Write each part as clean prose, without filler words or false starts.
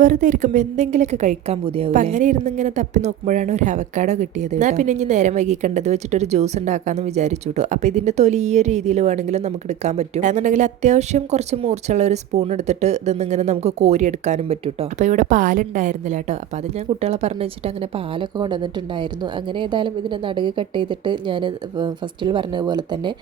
വെറുതെ ഇരിക്കുമ്പോൾ എന്തെങ്കിലുമൊക്കെ കഴിക്കാൻ പൂതിയാവും. അപ്പം അങ്ങനെ ഇരുന്ന് ഇങ്ങനെ തപ്പി നോക്കുമ്പോഴാണ് ഒരു അവക്കാഡോ കിട്ടിയത്. എന്നാൽ പിന്നെ ഇനി നേരം വൈകിക്കണ്ടത് വെച്ചിട്ടൊരു ജ്യൂസ് ഉണ്ടാക്കാമെന്ന് വിചാരിച്ചു കേട്ടോ. അപ്പോൾ ഇതിൻ്റെ തൊലി ഈ ഒരു രീതിയിൽ വേണമെങ്കിലും നമുക്ക് എടുക്കാൻ പറ്റും. എന്നുണ്ടെങ്കിൽ അത്യാവശ്യം കുറച്ച് മൂർച്ചുള്ള ഒരു സ്പൂൺ എടുത്തിട്ട് ഇതൊന്നിങ്ങനെ നമുക്ക് കോരി എടുക്കാനും പറ്റും കേട്ടോ. അപ്പോൾ ഇവിടെ പാലുണ്ടായിരുന്നില്ല കേട്ടോ. അപ്പോൾ അത് ഞാൻ കുട്ടികളെ പറഞ്ഞു വെച്ചിട്ട് അങ്ങനെ പാലൊക്കെ കൊണ്ടുവന്നിട്ടുണ്ടായിരുന്നു. അങ്ങനെ ഏതായാലും ഇതിനെ നടുക് കട്ട് ചെയ്തിട്ട് ഞാൻ ഫസ്റ്റിൽ പറഞ്ഞതുപോലെ തന്നെ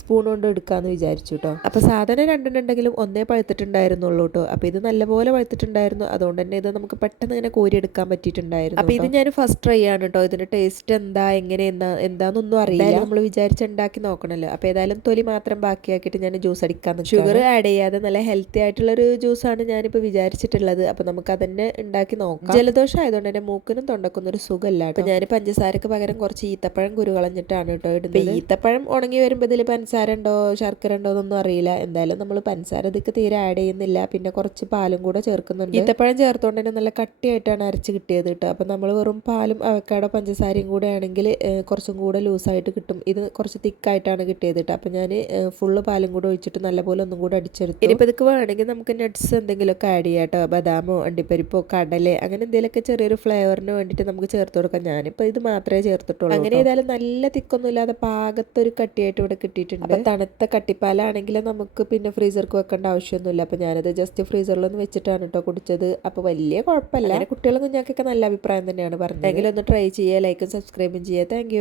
സ്പൂൺ കൊണ്ട് എടുക്കാമെന്ന് വിചാരിച്ചു കേട്ടോ. അപ്പോൾ സാധനം രണ്ടെണ്ണം ഉണ്ടെങ്കിലും ഒന്നേ പഴുത്തിട്ടുണ്ടായിരുന്നുള്ളൂ കേട്ടോ. അപ്പോൾ ഇത് നല്ലപോലെ പഴുത്തിട്ടുണ്ടായിരുന്നു. അതുകൊണ്ട് തന്നെ ഇത് നമുക്ക് പെട്ടെന്ന് ഇങ്ങനെ കോരിയെടുക്കാൻ പറ്റിയിട്ടുണ്ടായിരുന്നു. അപ്പോൾ ഇത് ഞാൻ ഫസ്റ്റ് ട്രൈ ആണ് കേട്ടോ. ഇതിൻ്റെ ടേസ്റ്റ് എന്താണെന്നൊന്നും അറിയില്ല. നമ്മൾ വിചാരിച്ചുണ്ടാക്കി നോക്കണമല്ലോ. അപ്പോൾ ഏതായാലും തൊലി മാത്രം ബാക്കിയാക്കിയിട്ട് ഞാൻ ജ്യൂസ് അടിക്കാൻ ഷുഗർ ആഡ് ചെയ്യാതെ നല്ല ഹെൽത്തി ആയിട്ടുള്ളൊരു ജ്യൂസാണ് ഞാനിപ്പോൾ വിചാരിച്ചിട്ടുള്ളത്. അപ്പോൾ നമുക്ക് അതന്നെ ഉണ്ടാക്കി നോക്കാം. ജലദോഷം ആയതുകൊണ്ട് തന്നെ മൂക്കിനും തൊണ്ടക്കൊന്നും ഒരു സുഖമില്ല കേട്ടോ. ഞാൻ പഞ്ചസാരക്ക് പകരം കുറച്ച് ഈത്തപ്പഴം കുരു കളഞ്ഞിട്ടാണ് കേട്ടോ ഇടുന്നത്. ഈത്തപ്പഴം ഉണങ്ങി വരുമ്പോൾ ഇതിൽ പഞ്ചസാര ഉണ്ടോ ശർക്കര ഉണ്ടോ എന്നൊന്നും അറിയില്ല. എന്തായാലും നമ്മൾ പഞ്ചസാര ഇതിക്ക് തീരെ ആഡ് ചെയ്യുന്നില്ല. പിന്നെ കുറച്ച് പാലും കൂടെ ചേർക്കുന്നുണ്ട്. ഈത്തപ്പഴം ചേർത്തുകൊണ്ട് തന്നെ നല്ല കട്ടിയായിട്ടാണ് അരച്ച് കിട്ടിയത് കേട്ടോ. അപ്പം നമ്മൾ വെറും പാലും അവക്കാഡോ പഞ്ചസാരയും കൂടെ ആണെങ്കിൽ കുറച്ചും കൂടെ ലൂസായിട്ട് കിട്ടും. ഇത് കുറച്ച് തിക്കായിട്ടാണ് കിട്ടിയത് കേട്ടോ. അപ്പം ഞാൻ ഫുള്ള് പാലും കൂടെ ഒഴിച്ചിട്ട് നല്ലപോലെ ഒന്നും കൂടെ അടിച്ചെടുത്തു. ഇനിയിപ്പോൾ ഇതൊക്കെ വേണമെങ്കിൽ നമുക്ക് നട്ട്സ് എന്തെങ്കിലുമൊക്കെ ആഡ് ചെയ്യാം കേട്ടോ. ബദാമോ അണ്ടിപ്പരിപ്പോ കടല അങ്ങനെ എന്തെങ്കിലുമൊക്കെ ചെറിയൊരു ഫ്ലേവറിന് വേണ്ടിയിട്ട് നമുക്ക് ചേർത്ത് കൊടുക്കാം. ഞാനിപ്പോൾ ഇത് മാത്രമേ ചേർത്തിട്ടുള്ളൂ. അങ്ങനെ ചെയ്താലും നല്ല തിക്കൊന്നും ഇല്ലാതെ പാകത്തൊരു കട്ടിയായിട്ട് ഇവിടെ കിട്ടിയിട്ടുണ്ട്. അപ്പം തണുത്ത കട്ടിപ്പാലാണെങ്കിൽ നമുക്ക് പിന്നെ ഫ്രീസർക്ക് വെക്കേണ്ട ആവശ്യമൊന്നുമില്ല. അപ്പം ഞാനത് ജസ്റ്റ് ഫ്രീസറിലൊന്ന് വെച്ചിട്ടാണ് കേട്ടോ കുടിച്ചത്. അപ്പോൾ വലിയ കുഴപ്പമില്ല. കുട്ടികളും കുഞ്ഞാക്കൊക്കെ നല്ല അഭിപ്രായം തന്നെയാണ് പറഞ്ഞത്. എങ്കിലും ഒന്ന് ട്രൈ ചെയ്യുക, ലൈക്കും സബ്സ്ക്രൈബും ചെയ്യുക. താങ്ക്